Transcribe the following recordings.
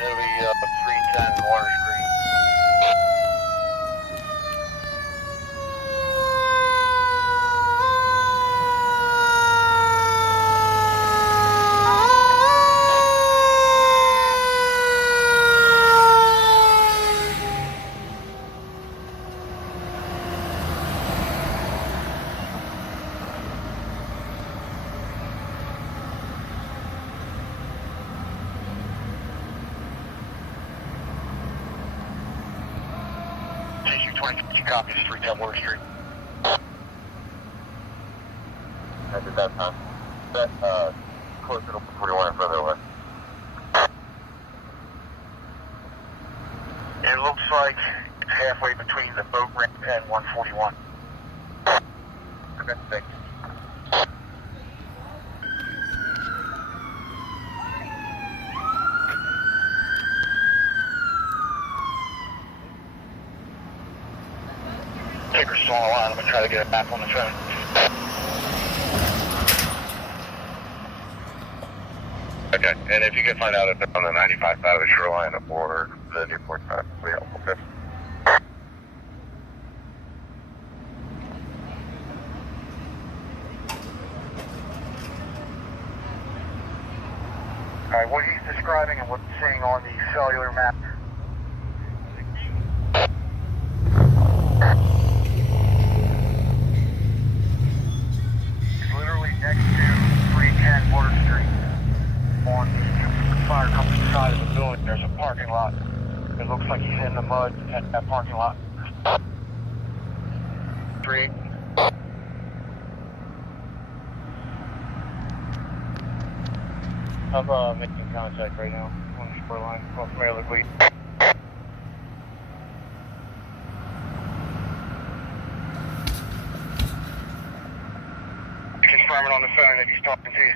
It'll be 310 Water Street. JC 2050 copies, 310 Water Street. I did that time. That, closer to 41 and further away. It looks like it's halfway between the boat ramp and 141. Okay, thanks. Taker's still on the line. I'm going to try to get it back on the phone. Okay, and if you can find out if it's on the 95 side of the shoreline or the Newport side, it'll be helpful. Okay. Alright, what he's describing and what's seeing on the cellular map. It's literally next to 310 Water Street. On the fire company side of the building, there's a parking lot. It looks like he's in the mud at that parking lot. 3. I'm making contact right now on the spur line across Maryland Lead. Confirming on the phone that he's talking to you.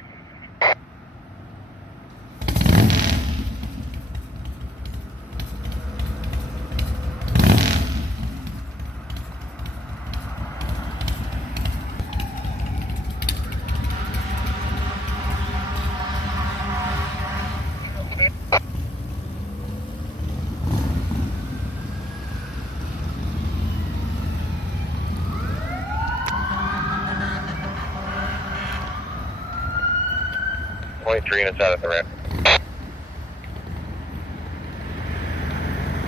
Units out at the ramp.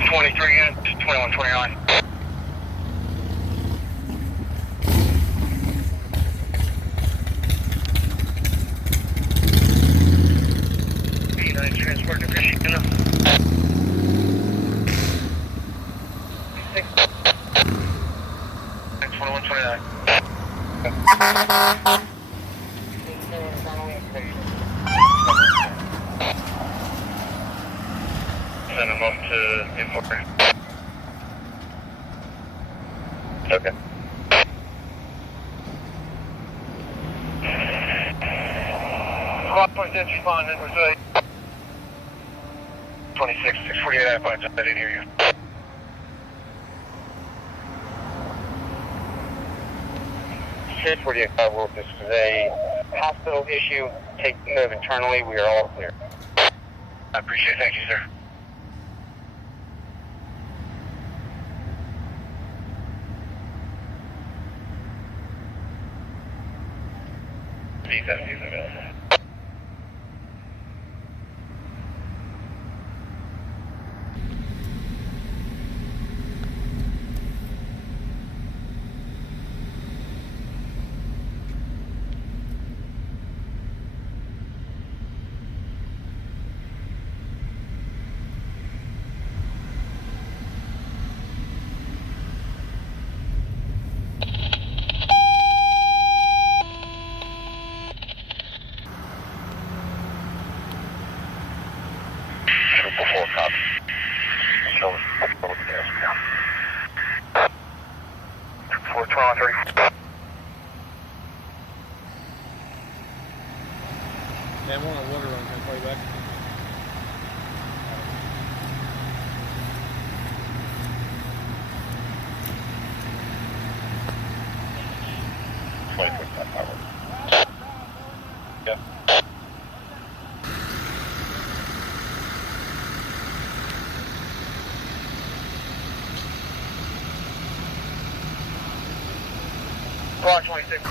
23 units, 21, 29. Transport to Christiana. 21, 29. Send them up to Newport. Okay. Point did respond. It was 26, 648. I apologize. I didn't hear you. Shit, 48 5 This is a hospital issue. Take care of internally. We are all clear. I appreciate it. Thank you, sir. C-70 is available. Before copy. So, over the gas down. 412, Yeah, I'm on a water run. Can I call you back? Yeah. Squad 26.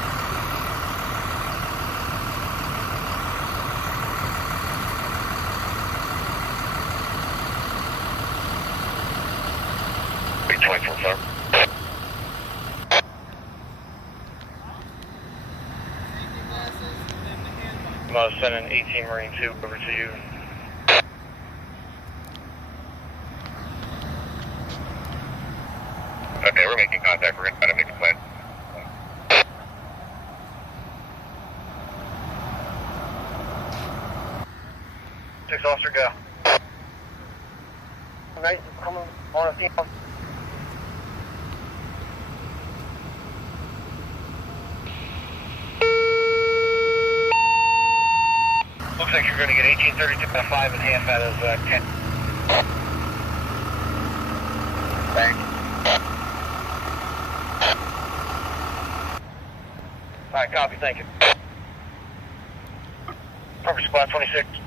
B-24, sir. I'm sending 18 Marine 2 over to you. Okay, we're making contact. We're going to try to make a plan. 6 officer, go. Nice, coming on a team. Looks like you're going to get 1832.5 and half out of 10. Thanks. Alright, copy, thank you. Perfect, squad 26.